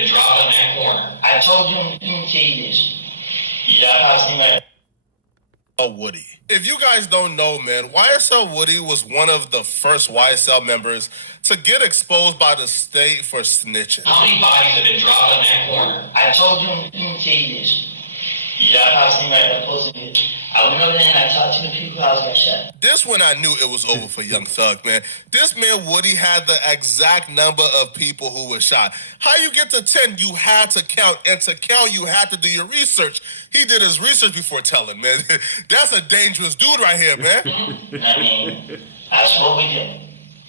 been dropped in that corner. I told you, let me tell you this. Woody. If you guys don't know, man, YSL Woody was one of the first YSL members to get exposed by the state for snitching. How many bodies have been dropped in that corner? I told you, let me tell you this. I went over there and I talked to the people I was got shot. This when I knew it was over for Young Thug, man. This man Woody had the exact number of people who were shot. How you get to 10, you had to count. And to count, you had to do your research. He did his research before telling, man. That's a dangerous dude right here, man. I mean, I spoke with him.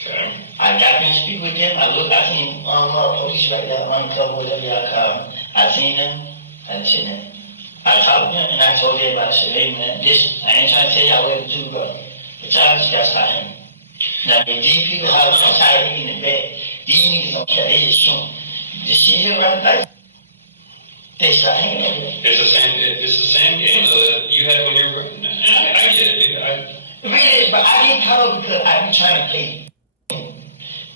Okay. I got to speak with him. I seen police right there, uncover, whatever y'all call them. I seen them. I talked to him and I told everybody, I said, hey man, this, I ain't trying to tell y'all what to do, bro. But y'all just gotta stop him. Now, if these people have some type of in the back, these niggas don't care, they just shoot. This shit here right like, they start hanging over there. It's the same game that you had when you were, I get it, dude. Really, but I get caught up because I be trying to play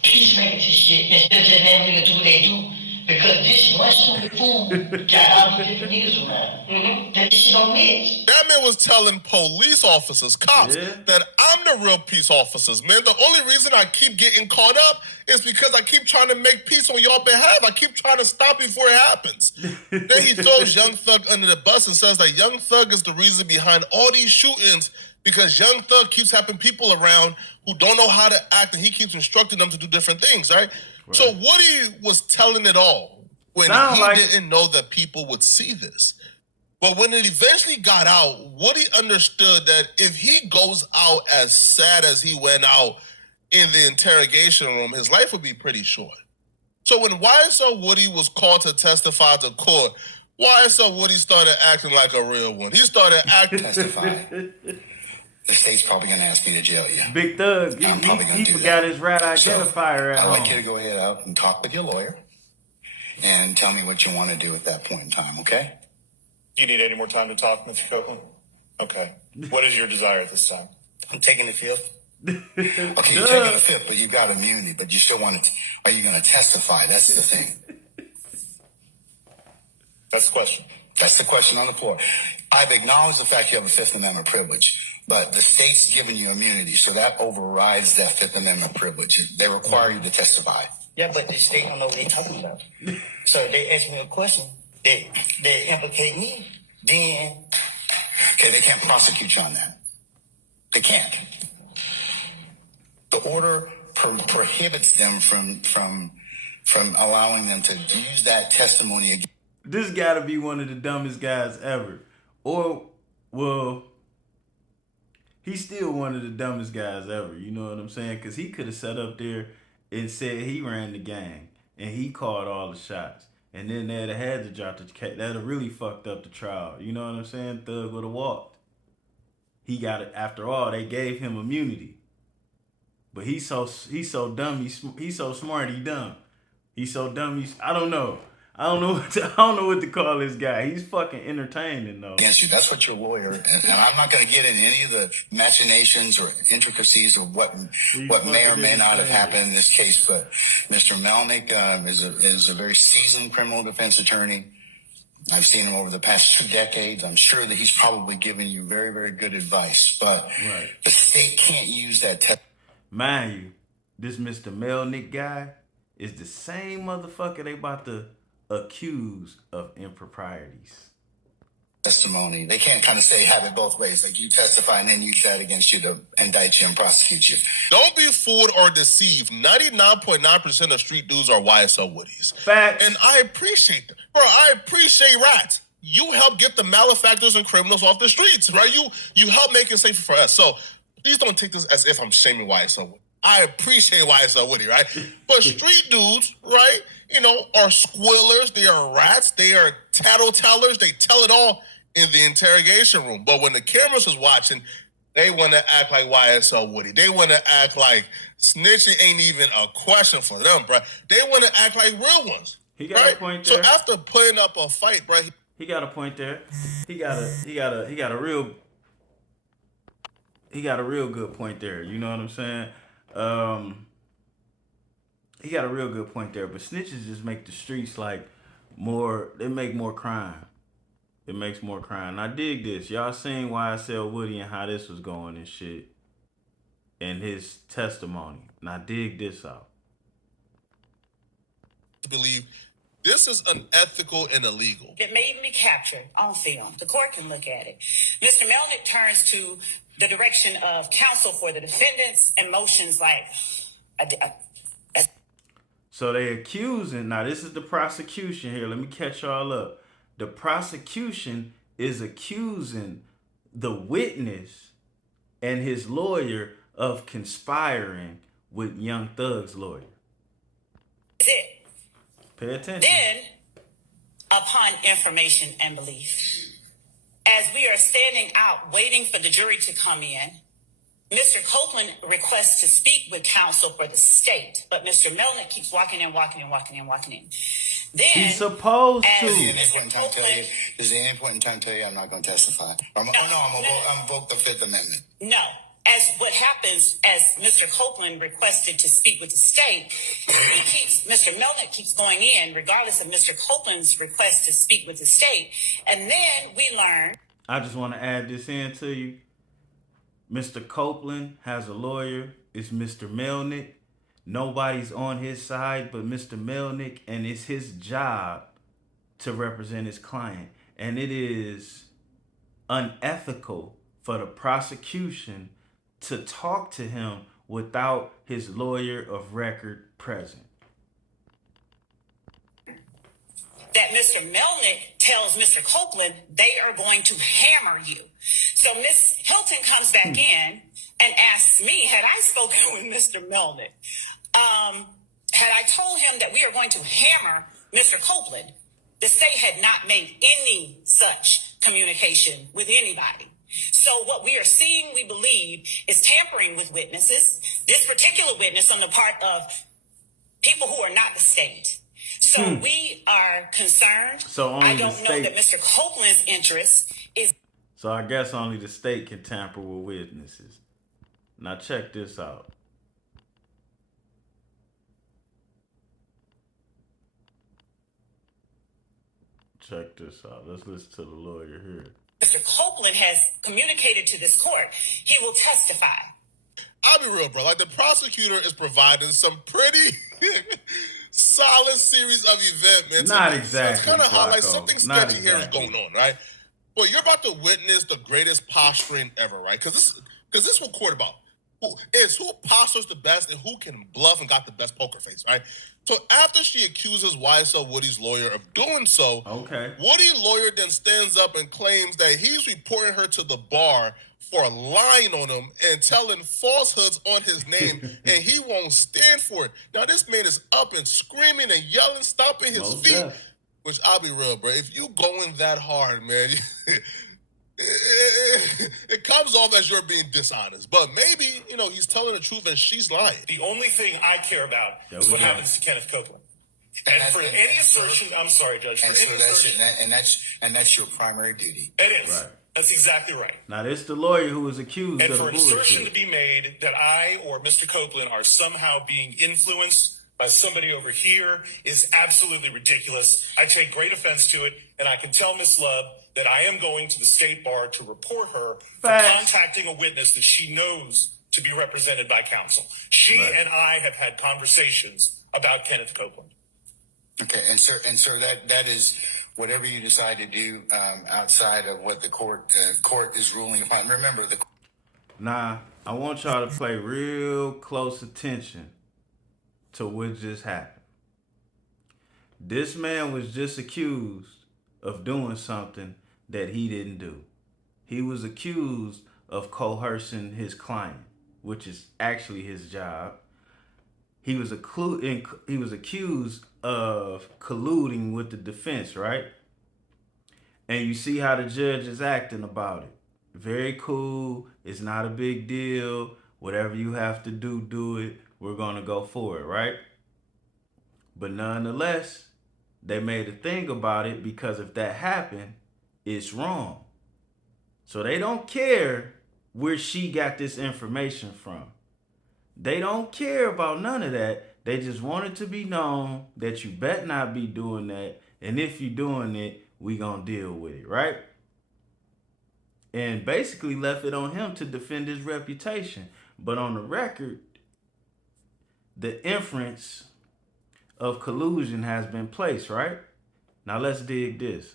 peacemaker to shit instead of just letting niggas do what they do. Because this one stupid fool got all these different niggas around. That shit don't mix. That man was telling police officers, cops, that I'm the real peace officers, man. The only reason I keep getting caught up is because I keep trying to make peace on y'all behalf. I keep trying to stop before it happens. Then he throws Young Thug under the bus and says that Young Thug is the reason behind all these shootings because Young Thug keeps having people around who don't know how to act and he keeps instructing them to do different things, right? So Woody was telling it all when he didn't know that people would see this. But when it eventually got out, Woody understood that if he goes out as sad as he went out in the interrogation room, his life would be pretty short. So when YSL Woody was called to testify to court, YSL Woody started acting like a real one. He started acting... Testify. The state's probably going to ask me to jail you. Big Thug, he forgot his rat identifier at home. I'd like you to go ahead out and talk with your lawyer and tell me what you want to do at that point in time, okay? Do you need any more time to talk, Mr. Copeland? Okay. What is your desire at this time? I'm taking the fifth. Okay, you're taking the fifth, but you got immunity, but you still want to... Are you going to testify? That's the thing. That's the question. That's the question on the floor. I've acknowledged the fact you have a Fifth Amendment privilege. But the state's giving you immunity, so that overrides that Fifth Amendment privilege. They require you to testify. Yeah, but the state don't know what they're talking about. So they ask me a question, they implicate me, then... Okay, they can't prosecute you on that. They can't. The order prohibits them from allowing them to use that testimony again. This gotta be one of the dumbest guys ever. Or, well... He's still one of the dumbest guys ever, you know what I'm saying? Because he could have sat up there and said he ran the gang and he called all the shots. And then they'd have had to drop the case. That'd have really fucked up the trial. You know what I'm saying? Thug would have walked. He got it. After all, they gave him immunity. But he's so dumb. He's so smart. He dumb. He's so dumb. I don't know. I don't know what to call this guy. He's fucking entertaining though. Against you. That's what your lawyer, and I'm not going to get into any of the machinations or intricacies of what may or may not have happened in this case. But Mr. Melnick is a very seasoned criminal defense attorney. I've seen him over the past 2 decades. I'm sure that he's probably giving you very, very good advice. But the state can't use that test. Mind you, this Mr. Melnick guy is the same motherfucker they about to accused of improprieties. Testimony. They can't kind of say have it both ways. Like you testify and then use that against you to indict you and prosecute you. Don't be fooled or deceived. 99.9% of street dudes are YSL Woodies. Facts. And I appreciate them. Bro, I appreciate rats. You help get the malefactors and criminals off the streets, right? You help make it safer for us. So please don't take this as if I'm shaming YSL Woody. I appreciate YSL Woody, right? But street dudes, right, you know, are squillers. They are rats. They are tattletellers. They tell it all in the interrogation room. But when the cameras was watching, they want to act like YSL Woody. They want to act like snitching ain't even a question for them, bro. They want to act like real ones. He got a point there. So after putting up a fight, bro, he got a point there. He got a real good point there. You know what I'm saying? He got a real good point there. But snitches just make the streets like make more crime. It makes more crime. I dig this. Y'all seen YSL Woody and how this was going and shit. And his testimony. Now dig this out. Believe this is unethical and illegal. It may even be captured on film. The court can look at it. Mr. Melnick turns to the direction of counsel for the defendants and motions like... So they accusing, now this is the prosecution here. Let me catch y'all up. The prosecution is accusing the witness and his lawyer of conspiring with Young Thug's lawyer. That's it. Pay attention. Then, upon information and belief, as we are standing out waiting for the jury to come in, Mr. Copeland requests to speak with counsel for the state, but Mr. Melnick keeps walking in. Then he's supposed to. Does he at any point in time tell you I'm not going to testify? I'm going to invoke the Fifth Amendment. No. As what happens, as Mr. Copeland requested to speak with the state, Mr. Melnick keeps going in, regardless of Mr. Copeland's request to speak with the state. And then we learn. I just want to add this in to you. Mr. Copeland has a lawyer. It's Mr. Melnick. Nobody's on his side but Mr. Melnick, and it's his job to represent his client. And it is unethical for the prosecution to talk to him without his lawyer of record present. That Mr. Melnick tells Mr. Copeland they are going to hammer you. So Miss Hilton comes back in and asks me, had I spoken with Mr. Melnick? Had I told him that we are going to hammer Mr. Copeland? The state had not made any such communication with anybody. So what we are seeing, we believe, is tampering with witnesses. This particular witness on the part of people who are not the state. So we are concerned. So only I don't the know state... that Mr. Copeland's interest is... So I guess only the state can tamper with witnesses. Now check this out. Check this out. Let's listen to the lawyer here. Mr. Copeland has communicated to this court. He will testify. I'll be real, bro. Like, the prosecutor is providing some pretty solid series of events. Not exactly. It's kind of highlights Flacco. something Not sketchy here is exactly. going on, right? Well, you're about to witness the greatest posturing ever, right? Because this is what court about. Who postures the best and who can bluff and got the best poker face, right? So after she accuses YSL Woody's lawyer of doing so, okay, Woody's lawyer then stands up and claims that he's reporting her to the bar for lying on him and telling falsehoods on his name, and he won't stand for it. Now, this man is up and screaming and yelling, stomping his Most feet, deaf. which I'll be real, bro. If you going that hard, man, it comes off as you're being dishonest. But maybe, he's telling the truth and she's lying. The only thing I care about is what happens to Kenneth Copeland. And for any assertion, I'm sorry, Judge. And that's your primary duty. It is. Right. That's exactly right. Now, this the lawyer who was accused And of for the an assertion to bullshit. be made that I or Mr. Copeland are somehow being influenced by somebody over here is absolutely ridiculous. I take great offense to it, and I can tell Ms. Lubb that I am going to the state bar to report her for contacting a witness that she knows to be represented by counsel. She and I have had conversations about Kenneth Copeland. Okay, and sir, that is whatever you decide to do outside of what the court is ruling upon. Remember, Now, I want y'all to pay real close attention to what just happened. This man was just accused of doing something that he didn't do. He was accused of coercing his client, which is actually his job. He was accused of colluding with the defense, right? And you see how the judge is acting about it. Very cool. It's not a big deal. Whatever you have to do, do it. We're going to go for it, right? But nonetheless, they made a thing about it because if that happened, it's wrong. So they don't care where she got this information from. They don't care about none of that. They just want it to be known that you bet not be doing that And if you doing it, we gonna deal with it, right? And basically left it on him to defend his reputation. But on the record, the inference of collusion has been placed, right? Now let's dig this.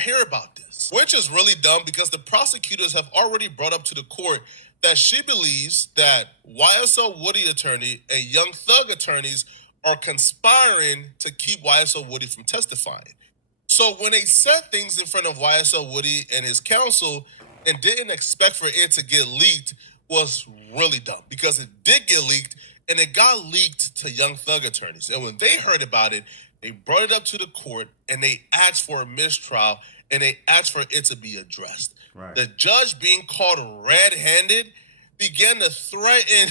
Hear about this, which is really dumb because the prosecutors have already brought up to the court that she believes that YSL Woody attorney and Young Thug attorneys are conspiring to keep YSL Woody from testifying. So when they said things in front of YSL Woody and his counsel and didn't expect for it to get leaked was really dumb because it did get leaked and it got leaked to Young Thug attorneys. And when they heard about it, they brought it up to the court and they asked for a mistrial and they asked for it to be addressed. Right. The judge, being caught red-handed, began to threaten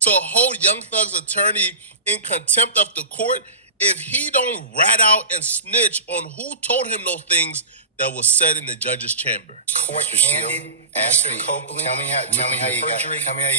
to hold Young Thug's attorney in contempt of the court if he don't rat out and snitch on who told him those things that was said in the judge's chamber. Court-handed, ask me, Copeland. tell me how you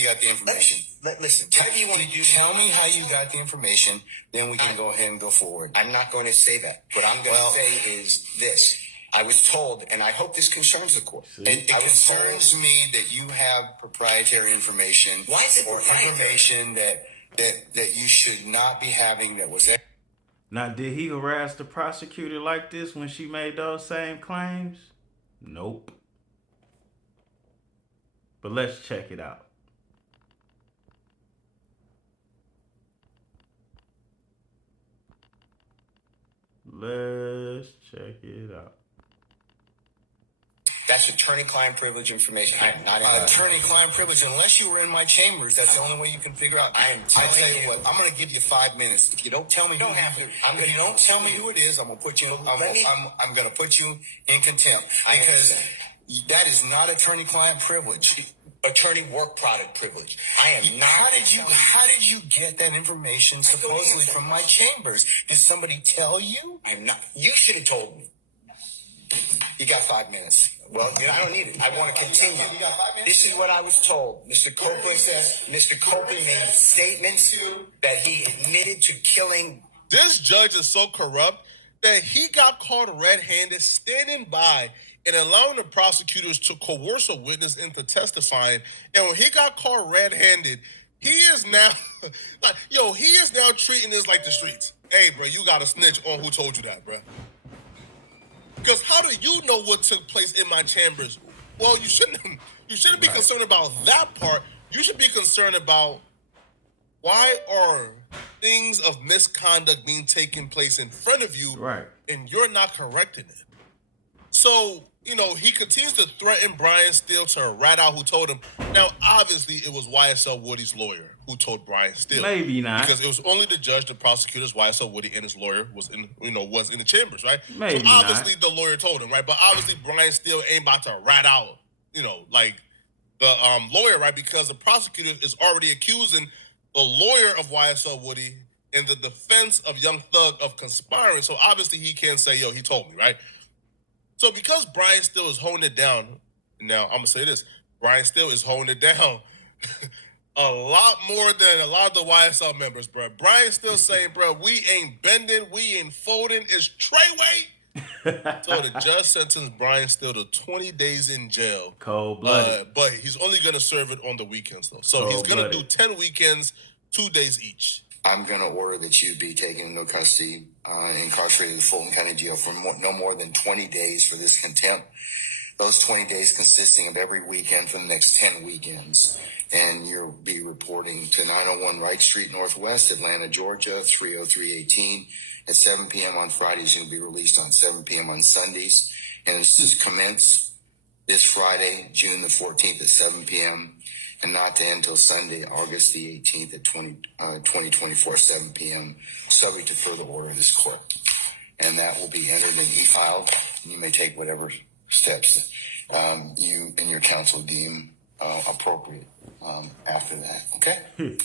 got the information. Listen, whatever you want to do. Tell me how you got the information, then we can go ahead and go forward. I'm not going to say that. What I'm going to say is this. I was told, and I hope this concerns the court. It concerns me that you have proprietary information. Why is it or proprietary? Information that you should not be having that was. Now, did he harass the prosecutor like this when she made those same claims? Nope. But let's check it out. Let's check it out. That's attorney-client privilege information. I am not in Attorney-client privilege, unless you were in my chambers, that's the only way you can figure out. I am I tell telling you what, I'm going to give you 5 minutes. If you don't tell me, You don't have to. If you don't tell me who it is, I'm going to put you. I'm going to put you in contempt because that is not attorney-client privilege. attorney work product privilege. I am not. How did you get that information supposedly from my chambers? Did somebody tell you? I'm not. You should have told me. You got 5 minutes. Well, I don't need it. I want to continue. You got 5 minutes? This is what I was told. Mr. Copeland made statements that he admitted to killing. This judge is so corrupt that he got caught red-handed standing by and allowing the prosecutors to coerce a witness into testifying. And when he got caught red-handed, he is now he is now treating this like the streets. Hey, bro, you got to snitch on who told you that, bro. Because how do you know what took place in my chambers? Well, you shouldn't be concerned about that part. You should be concerned about why are things of misconduct being taken place in front of you, and you're not correcting it. So, he continues to threaten Brian Steele to rat out who told him. Now, obviously, it was YSL Woody's lawyer who told Brian Steele. Maybe not. Because it was only the judge, the prosecutors, YSL Woody, and his lawyer was in the chambers, right? Maybe so obviously not. The lawyer told him, right? But obviously Brian Steele ain't about to rat out, like the lawyer, right? Because the prosecutor is already accusing the lawyer of YSL Woody and the defense of Young Thug of conspiring. So obviously he can't say, he told me, right? So because Brian Steele is holding it down, now I'm going to say this, Brian Steele is holding it down a lot more than a lot of the YSL members, bro. Brian Steele saying, bro, we ain't bending, we ain't folding, it's Treyway. So the judge sentenced Brian Steele to 20 days in jail. Cold-blooded. But he's only going to serve it on the weekends, though. So he's going to do 10 weekends, 2 days each. I'm going to order that you be taken into custody, incarcerated in Fulton County Jail for no more than 20 days for this contempt. Those 20 days consisting of every weekend for the next 10 weekends. And you'll be reporting to 901 Wright Street Northwest, Atlanta, Georgia, 30318 at 7 p.m. on Fridays. You'll be released on 7 p.m. on Sundays. And this is commence this Friday, June the 14th at 7 p.m. and not to end until Sunday, August the 18th at 2024, 7 p.m., subject to further order of this court. And that will be entered and e-filed, and you may take whatever steps you and your counsel deem appropriate after that. Okay? Can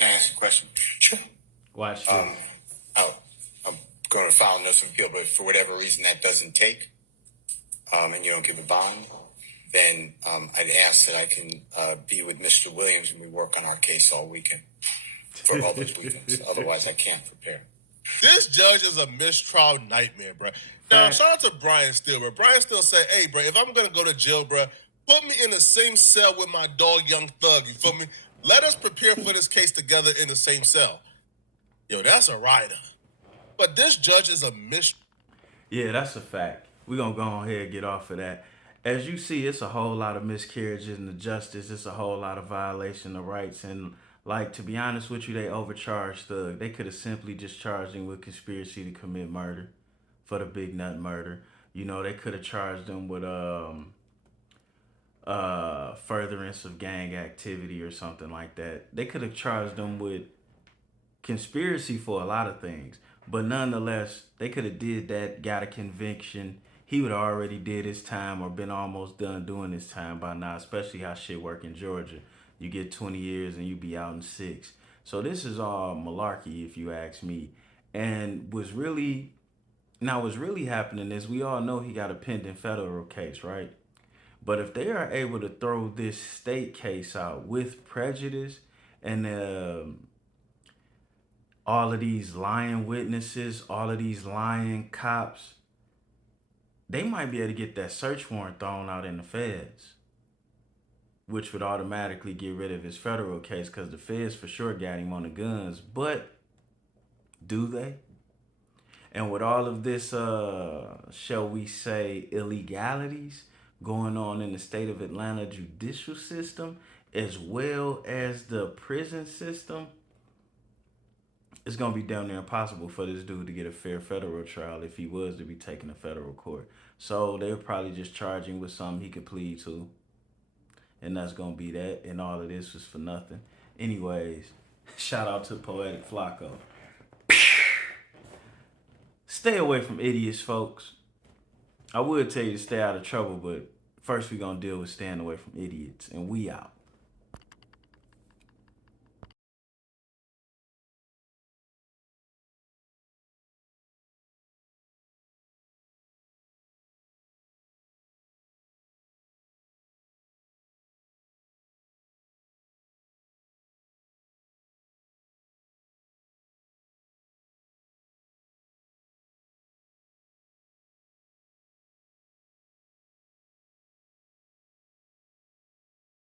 I ask a question? Sure. Watch this. I'm going to file a notice of appeal, but for whatever reason that doesn't take, and you don't give a bond, then I'd ask that I can be with Mr. Williams and we work on our case all weekend. for all those briefings. Otherwise, I can't prepare. This judge is a mistrial nightmare, bro. Now, shout out to Brian Steele, bro. Brian Steele said, hey, bro, if I'm going to go to jail, bro, put me in the same cell with my dog, Young Thug. You feel me? Let us prepare for this case together in the same cell. Yo, that's a rider. But this judge is a Yeah, that's a fact. We're going to go on here and get off of that. As you see, it's a whole lot of miscarriages in the justice. It's a whole lot of violation of rights. And, like, to be honest with you, they overcharged Thug. They could have simply just charged him with conspiracy to commit murder for the Big Nut murder. You know, they could have charged him with furtherance of gang activity or something like that. They could have charged him with conspiracy for a lot of things. But nonetheless, they could have did that, got a conviction. He would have already did his time or been almost done doing his time by now, especially how shit work in Georgia. You get 20 years and you be out in 6. So this is all malarkey, if you ask me. And what's really happening is we all know he got a pending federal case, right? But if they are able to throw this state case out with prejudice and all of these lying witnesses, all of these lying cops, they might be able to get that search warrant thrown out in the feds, which would automatically get rid of his federal case because the feds for sure got him on the guns. But do they? And with all of this, shall we say, illegalities going on in the state of Atlanta judicial system, as well as the prison system, it's going to be damn near impossible for this dude to get a fair federal trial if he was to be taken to federal court. So they'll probably just charge him with something he could plead to. And that's going to be that. And all of this was for nothing. Anyways, shout out to Poetic Flacco. Stay away from idiots, folks. I would tell you to stay out of trouble, but first we're going to deal with staying away from idiots. And we out.